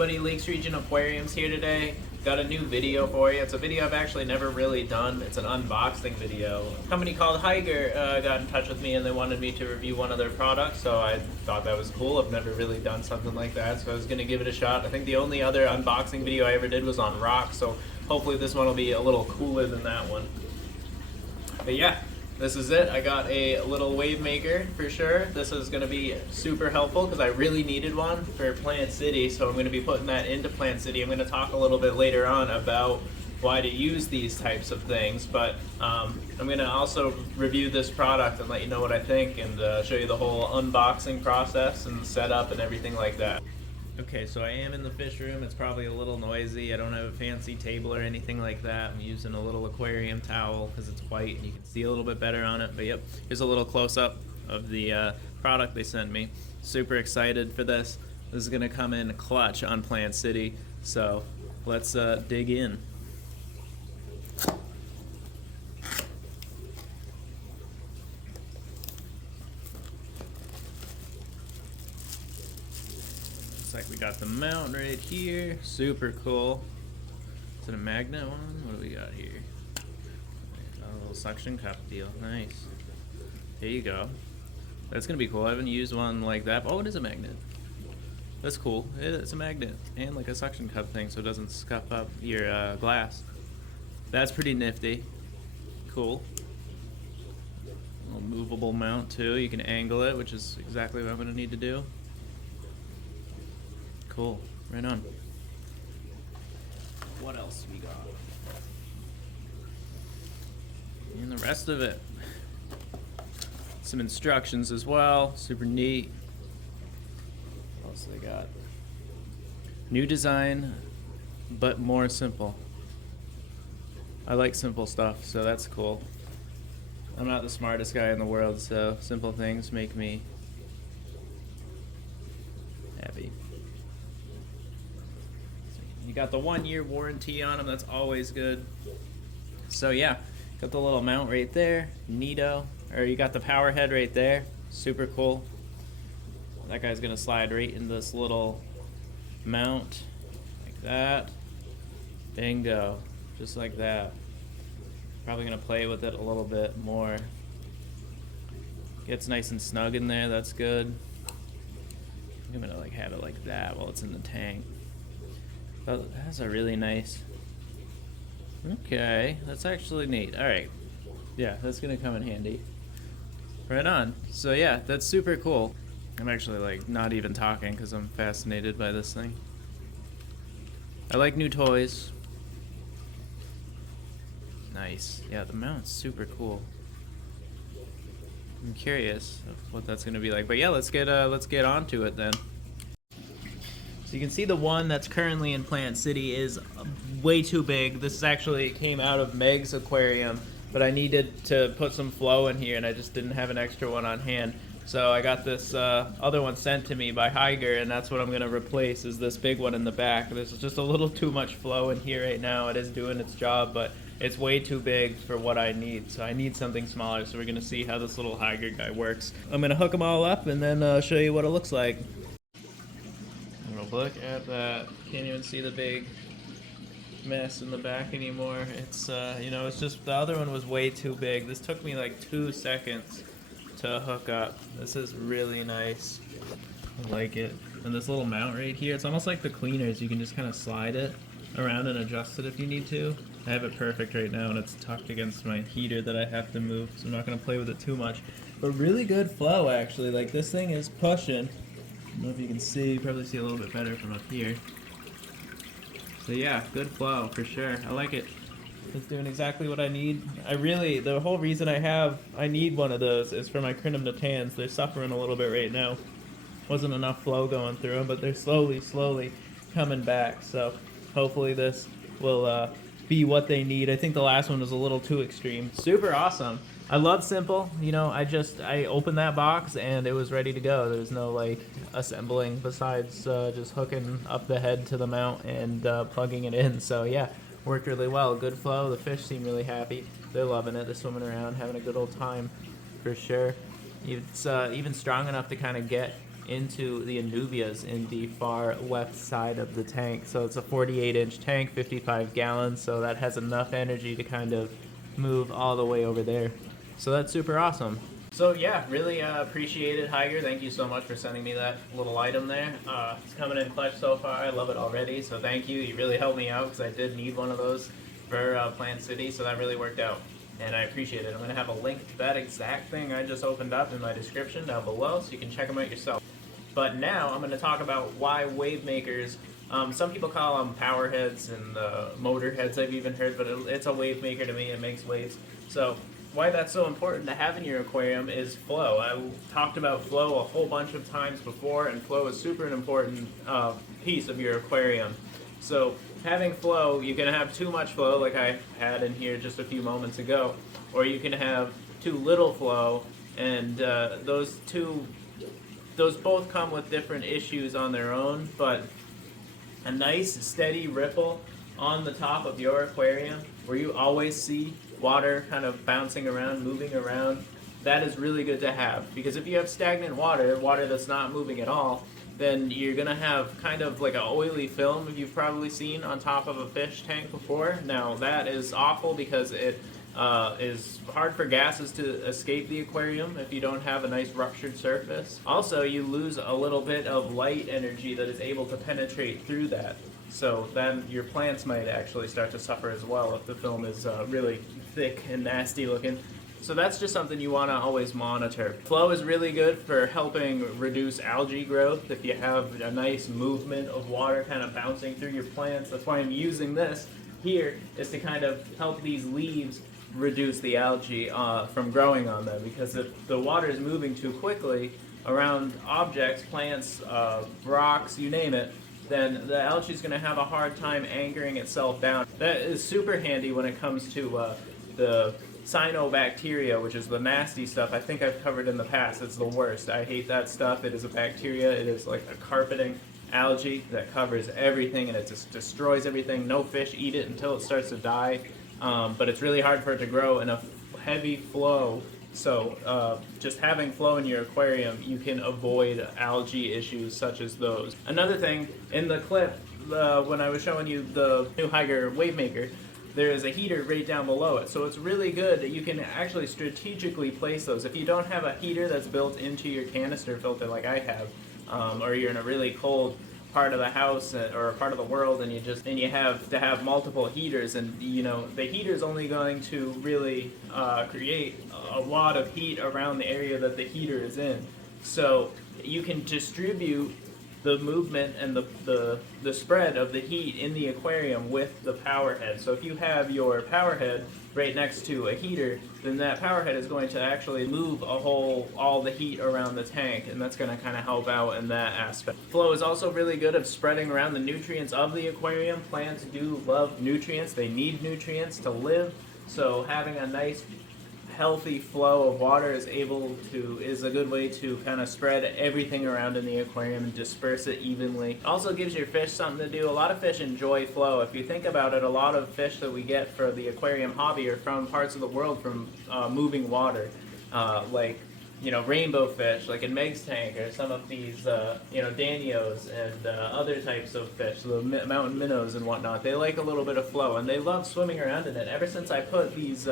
everybody, Lakes Region Aquariums here today. Got a new video for you. It's a video I've actually never really done. It's an unboxing video. A company called Hygger got in touch with me and they wanted me to review one of their products, so I thought that was cool. I've never really done something like that, so I was going to give it a shot. I think the only other unboxing video I ever did was on rocks, so hopefully this one will be a little cooler than that one. But yeah, this is it. I got a little wave maker for sure. This is going to be super helpful because I really needed one for Plant City, so I'm going to be putting that into Plant City. I'm going to talk a little bit later on about why to use these types of things, but I'm going to also review this product and let you know what I think and show you the whole unboxing process and setup and everything like that. Okay, so I am in the fish room. It's probably a little noisy. I don't have a fancy table or anything like that. I'm using a little aquarium towel because it's white and you can see a little bit better on it. But yep, here's a little close-up of the product they sent me. Super excited for this. This is going to come in clutch on Plant City. So let's dig in. Looks like we got the mount right here. Super cool. Is it a magnet one? What do we got here? Got a little suction cup deal. Nice. There you go. That's gonna be cool. I haven't used one like that. Oh, it is a magnet. That's cool. It's a magnet and like a suction cup thing, so it doesn't scuff up your glass. That's pretty nifty. Cool. A little movable mount too. You can angle it, which is exactly what I'm gonna need to do. Cool. Right on. What else we got? And the rest of it. Some instructions as well. Super neat. What else they got? New design, but more simple. I like simple stuff, so that's cool. I'm not the smartest guy in the world, so simple things make me happy. You got the 1-year warranty on them, that's always good. So yeah, got the little mount right there, neato. Or you got the power head right there, super cool. That guy's gonna slide right in this little mount, like that. Bingo, just like that. Probably gonna play with it a little bit more. Gets nice and snug in there, that's good. I'm gonna like have it like that while it's in the tank. Oh, that's a really nice. Okay, that's actually neat. All right, yeah, that's gonna come in handy. Right on. So yeah, that's super cool. I'm actually like not even talking because I'm fascinated by this thing. I like new toys. Nice. Yeah, the mount's super cool. I'm curious of what that's gonna be like. But yeah, let's get onto it then. So you can see the one that's currently in Plant City is way too big. This actually came out of Meg's aquarium, but I needed to put some flow in here and I just didn't have an extra one on hand. So I got this other one sent to me by Hygger, and that's what I'm gonna replace, is this big one in the back. There's just a little too much flow in here right now. It is doing its job, but it's way too big for what I need. So I need something smaller, so we're gonna see how this little Hygger guy works. I'm gonna hook them all up and then show you what it looks like. Look at that. Can't even see the big mess in the back anymore. It's you know, it's just the other one was way too big. This took me like 2 seconds to hook up. This is really nice. I like it. And this little mount right here, it's almost like the cleaners. You can just kind of slide it around and adjust it if you need to. I have it perfect right now and it's tucked against my heater that I have to move, so I'm not gonna play with it too much. But really good flow actually. Like this thing is pushing. I don't know if you can see, you probably see a little bit better from up here. So yeah, good flow for sure. I like it. It's doing exactly what I need. The whole reason I need one of those is for my crinum natans. They're suffering a little bit right now. Wasn't enough flow going through them, but they're slowly coming back. So hopefully this will be what they need. I think the last one was a little too extreme. Super awesome. I love simple. You know, I opened that box and it was ready to go. There's no like assembling besides just hooking up the head to the mount and plugging it in. So yeah, worked really well. Good flow. The fish seem really happy. They're loving it. They're swimming around, having a good old time for sure. It's even strong enough to kind of get into the anubias in the far left side of the tank. So it's a 48-inch tank, 55 gallons, so that has enough energy to kind of move all the way over there. So that's super awesome. So yeah, really appreciate it, Hygger. Thank you so much for sending me that little item there. It's coming in clutch so far. I love it already, so thank you. You really helped me out because I did need one of those for Plant City, so that really worked out. And I appreciate it. I'm going to have a link to that exact thing I just opened up in my description down below, so you can check them out yourself. But now I'm going to talk about why wave makers, some people call them power heads and motor heads I've even heard, but it's a wave maker to me. It makes waves. So why that's so important to have in your aquarium is flow. I talked about flow a whole bunch of times before, and flow is super important piece of your aquarium. So having flow, you can have too much flow like I had in here just a few moments ago, or you can have too little flow, and those both come with different issues on their own, but a nice steady ripple on the top of your aquarium where you always see water kind of bouncing around, moving around, that is really good to have. Because if you have stagnant water that's not moving at all, then you're going to have kind of like an oily film you've probably seen on top of a fish tank before. Now that is awful because it is hard for gases to escape the aquarium if you don't have a nice ruptured surface. Also, you lose a little bit of light energy that is able to penetrate through that. So then your plants might actually start to suffer as well if the film is really thick and nasty looking. So that's just something you want to always monitor. Flow is really good for helping reduce algae growth. If you have a nice movement of water kind of bouncing through your plants, that's why I'm using this here, is to kind of help these leaves reduce the algae from growing on them. Because if the water is moving too quickly around objects, plants, rocks, you name it, then the algae is going to have a hard time anchoring itself down. That is super handy when it comes to the cyanobacteria, which is the nasty stuff I think I've covered in the past. It's the worst. I hate that stuff. It is a bacteria. It is like a carpeting algae that covers everything, and it just destroys everything. No fish eat it until it starts to die, but it's really hard for it to grow in a heavy flow. So just having flow in your aquarium, you can avoid algae issues such as those. Another thing, in the clip, when I was showing you the new Hygger wave maker, there is a heater right down below it. So it's really good that you can actually strategically place those. If you don't have a heater that's built into your canister filter like I have, or you're in a really cold part of the house or a part of the world, and you have to have multiple heaters, and you know the heater is only going to really create a lot of heat around the area that the heater is in. So you can distribute the movement and the spread of the heat in the aquarium with the power head. So if you have your power head right next to a heater, then that power head is going to actually move all the heat around the tank, and that's going to kind of help out in that aspect. Flow is also really good at spreading around the nutrients of the aquarium. Plants do love nutrients. They need nutrients to live. So having a nice healthy flow of water is a good way to kind of spread everything around in the aquarium and disperse it evenly. Also gives your fish something to do. A lot of fish enjoy flow. If you think about it, a lot of fish that we get for the aquarium hobby are from parts of the world from moving water, like rainbow fish, like in Meg's tank, or some of these danios and other types of fish, the mountain minnows and whatnot. They like a little bit of flow, and they love swimming around in it. Ever since I put these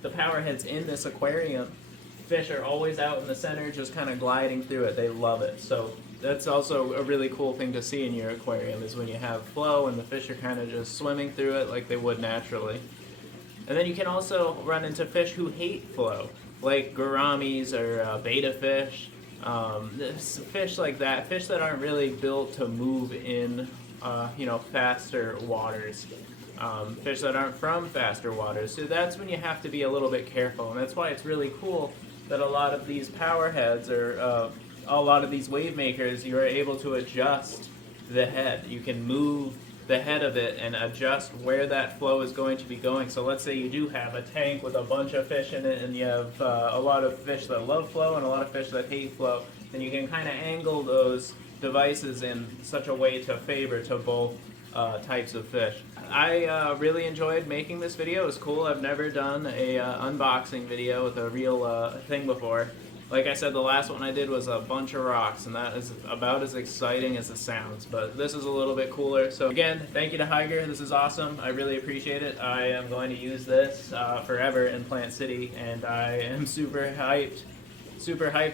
the power heads in this aquarium, fish are always out in the center just kind of gliding through it. They love it. So that's also a really cool thing to see in your aquarium, is when you have flow and the fish are kind of just swimming through it like they would naturally. And then you can also run into fish who hate flow, like gouramis or betta fish, fish like that, fish that aren't really built to move in faster waters. Fish that aren't from faster waters. So that's when you have to be a little bit careful, and that's why it's really cool that a lot of these power heads or a lot of these wave makers, you're able to adjust the head. You can move the head of it and adjust where that flow is going to be going. So let's say you do have a tank with a bunch of fish in it, and you have a lot of fish that love flow and a lot of fish that hate flow, then you can kind of angle those devices in such a way to favor to both types of fish. I really enjoyed making this video. It was cool. I've never done a unboxing video with a real thing before, Like I said, the last one I did was a bunch of rocks, and that is about as exciting as it sounds, but this is a little bit cooler. So again, thank you to Hygger. This is awesome. I really appreciate it. I am going to use this forever in Plant City, and I am super hyped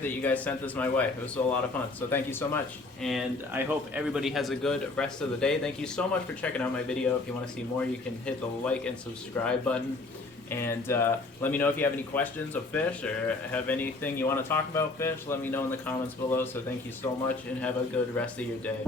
that you guys sent this my way. It was a lot of fun. So thank you so much, and I hope everybody has a good rest of the day. Thank you so much for checking out my video. If you want to see more, you can hit the like and subscribe button. And let me know if you have any questions of fish or have anything you want to talk about fish. Let me know in the comments below. So thank you so much and have a good rest of your day.